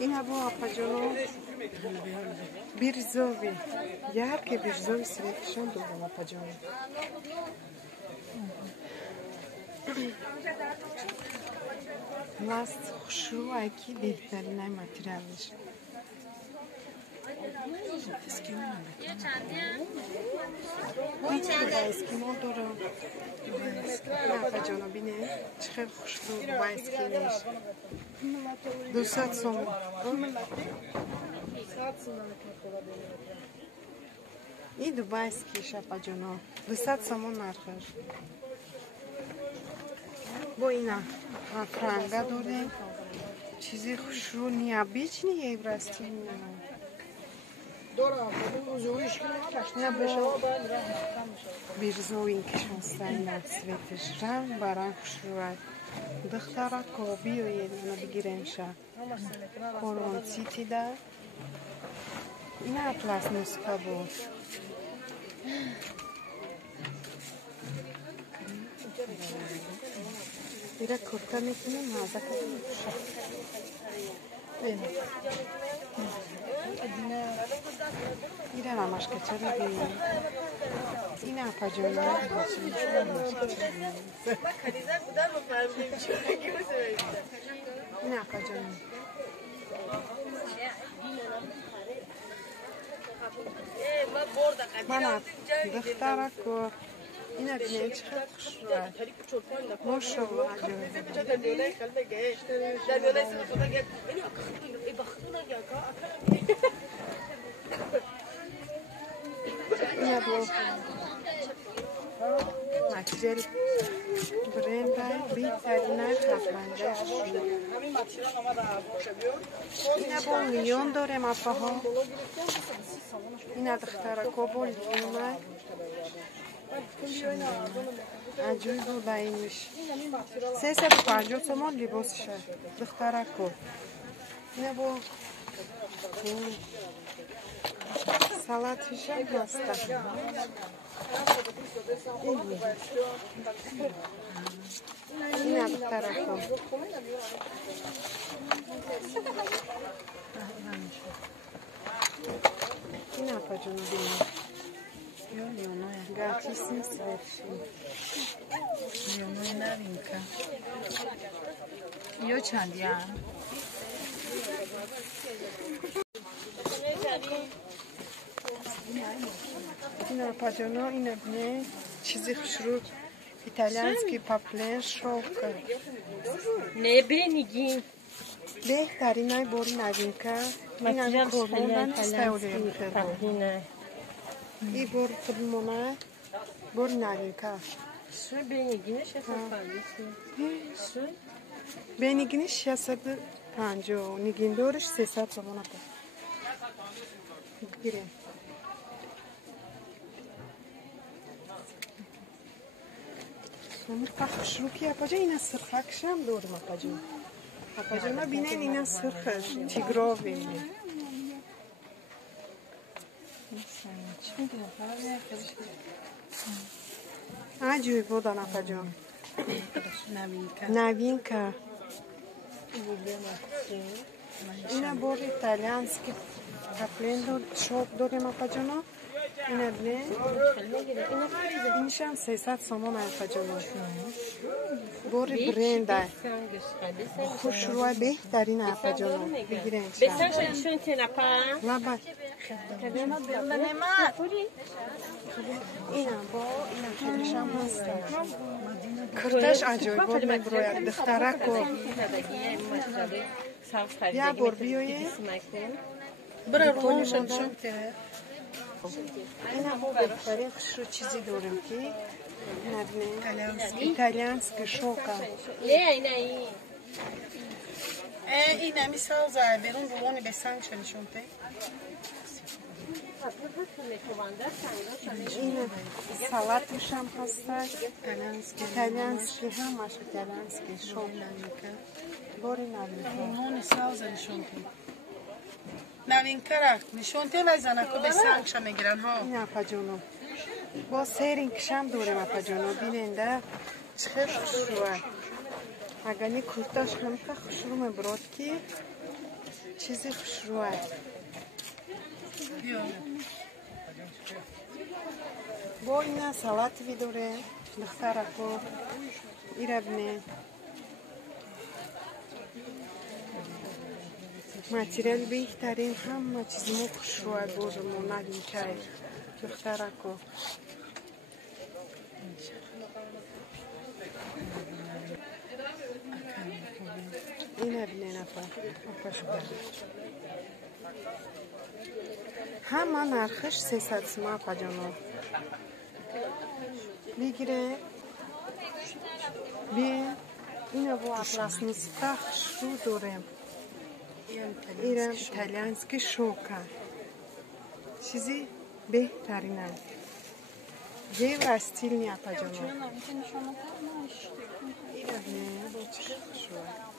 این با آپاجانو بیرزوی یه که بیرزوی سریکشون دارم آپاجانو ماست خوشو اکی بهترین های ماتریالش اسکیمو دارم آپاجانو بینه چقدر خوشو با اسکیمش 200 سوم این دوبایسکیش آپاجانو 200 سومون نرخش با اینا فرنگا داره چیزی خوشو نیا بیچ نیه براستی نه با بیرزو این کشانستن نفسویتش رنگ برای خوشو دخترا کابی و یه دینا بگیرن شا قرون سیتی ده این اطلاس موسکا بود بیره کرتا میکنیم مازه کنیم بیره نماش کچه رو بیم این اپاجانه این اپاجانه من دختره که این ابنه چقدر خوش روید ماشا این با ماتریال برند بیترین خفمنده این با میلیون داره مفاها این دختره کابل دیونه عجوی بود باینش 350 تومان لباسشه دختره کو اینه با سلاتش هم هسته اینه دختره کو اینه پا جنوبی gratis sveći. Ono je novinka. I očandijan. این آپاجانو این ابنه چیزی خوشرو ایتالیانسکی پاپلین شوکه نه بینیگین بهترین های بوری نوینکه این هم کردن استولی پاپلینه ای بور پلمونه بور نوینکه شو بینیگینش شو بینیگینش 650 نگین دورش 300 تومانه بگیره Ömür kakışlık yapacak yine sırkakşam doğru yapacağım. Yapacağına binen yine sırkış. Tigrovi. Acı bodan yapacağım. Navinka. Yine bor İtalyanski kaplendo şok doğru yapacağım. اینه بله اینشان 300 سومون آپاجانو بوری برنده خوش روی بهترین آپاجانو بگیرین بسنشون تنپا لبا اینم با اینم خیلیشم هست کرتش عجای بود میبروید دخترکو بیا بور بیویه برای روشن شون تره این هم بهترین خوشو چیزی دارم که نبینه ایتالیانسکی شوکا این همی سازه بیرون روانی به سنگ شنشون ته این سلاتش هم هسته ایتالیانسکی هم ماش ایتالیانسکی شوکا باری نبینه روانی سازه نشون ته نوین کرد نشونته وزنه که به سنگش میگیرن ها این آپاجانو با سیرین کشم دوره آپاجانو بیننده چخیر خوش روه اگانی کورتاش هم که خوشرو میبرد که چیزی خوشروه. با اینا سالات بیدوره دختره کو ایره بینه ماتریال بهترین همه چیز مو خوشروه بورمو نگیم که دختره کو اینه بینه نفر همه نرخش 300 سما پجانو میگیره بیا اینو با اطلس نسخش رو دارم ایرم ایتالیانسکی شوکه چیزی بهترینه جیب و استیل نیا پجانو ایره بینه با چه شوه